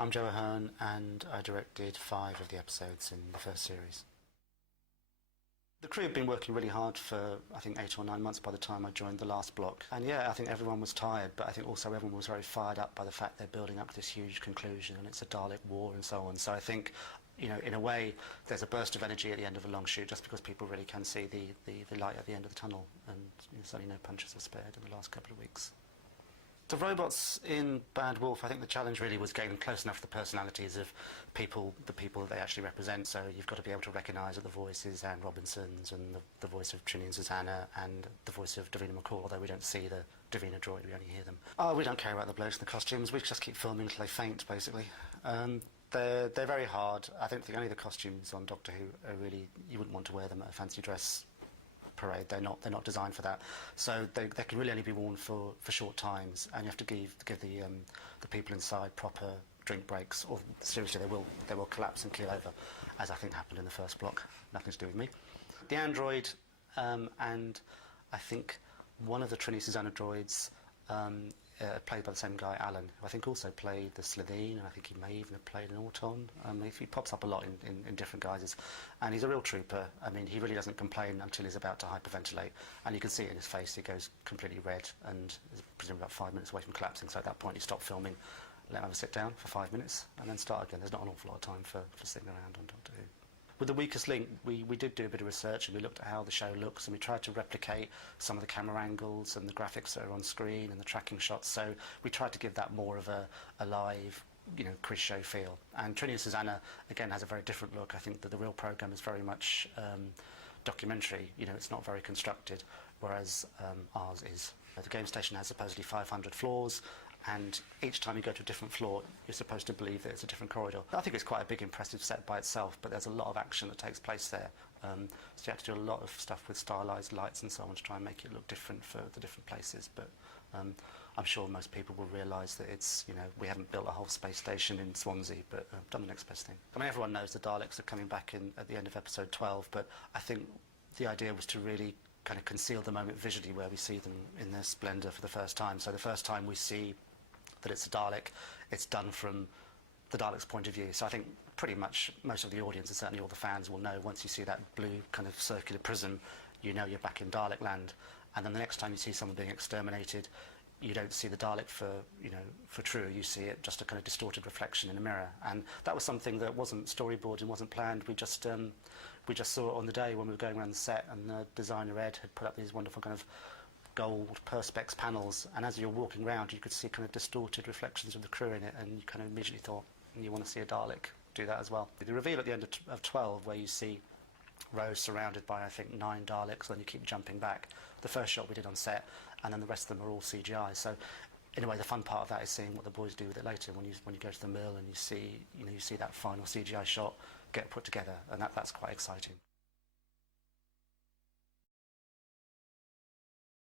I'm Joe Ahearne, and I directed 5 of the episodes in the first series. The crew had been working really hard for, I think, 8 or 9 months by the time I joined the last block. And yeah, I think everyone was tired, but I think also everyone was very fired up by the fact they're building up to this huge conclusion, and it's a Dalek war and so on. So I think, you know, in a way, there's a burst of energy at the end of a long shoot just because people really can see the light at the end of the tunnel, and certainly no punches are spared in the last couple of weeks. The robots in Bad Wolf, I think the challenge really was getting them close enough to the personalities of the people that they actually represent. So you've got to be able to recognise that the voice is Anne Robinson's, and the voice of Trinny and Susanna, and the voice of Davina McCall, although we don't see the Davina droid, we only hear them. Oh, we don't care about the blokes in the costumes, we just keep filming until they faint, basically. They're very hard. I don't think any of the costumes on Doctor Who are really, you wouldn't want to wear them at a fancy dress parade. They're not designed for that, so they can really only be worn for short times, and you have to give the people inside proper drink breaks, or seriously they will collapse and keel over, as I think happened in the first block. Nothing to do with me. The android and I think one of the Trinity Susanna droids, played by the same guy, Alan, who I think also played the Slitheen, and I think he may even have played an Auton. He pops up a lot in different guises, and he's a real trooper. I mean, he really doesn't complain until he's about to hyperventilate, and you can see it in his face. He goes completely red and is presumably about 5 minutes away from collapsing, so at that point you stop filming, let him have a sit down for 5 minutes, and then start again. There's not an awful lot of time for sitting around on Doctor Who. With The Weakest Link, we did do a bit of research, and we looked at how the show looks, and we tried to replicate some of the camera angles and the graphics that are on screen and the tracking shots. So we tried to give that more of a live, quiz show feel. And Trinity and Susanna, again, has a very different look. I think that the real programme is very much documentary. It's not very constructed, whereas ours is. The game station has supposedly 500 floors, and each time you go to a different floor, you're supposed to believe that it's a different corridor. I think it's quite a big, impressive set by itself, but there's a lot of action that takes place there. So you have to do a lot of stuff with stylised lights and so on to try and make it look different for the different places. But I'm sure most people will realise that it's, we haven't built a whole space station in Swansea, but done the next best thing. I mean, everyone knows the Daleks are coming back at the end of episode 12, but I think the idea was to really kind of conceal the moment visually where we see them in their splendour for the first time. So the first time we see that it's a Dalek, it's done from the Dalek's point of view. So I think pretty much most of the audience, and certainly all the fans, will know once you see that blue kind of circular prism, you know you're back in Dalek land. And then the next time you see someone being exterminated, you don't see the Dalek for true, you see it just a kind of distorted reflection in a mirror. And that was something that wasn't storyboarded and wasn't planned. We just saw it on the day when we were going around the set, and the designer Ed had put up these wonderful kind of gold perspex panels, and as you're walking around you could see kind of distorted reflections of the crew in it, and you kind of immediately thought, you want to see a Dalek, do that as well. The reveal at the end of 12, where you see Rose surrounded by, I think, 9 Daleks, then you keep jumping back. The first shot we did on set, and then the rest of them are all CGI. So in a way, the fun part of that is seeing what the boys do with it later. When you go to the mill and you see that final CGI shot get put together, and that's quite exciting.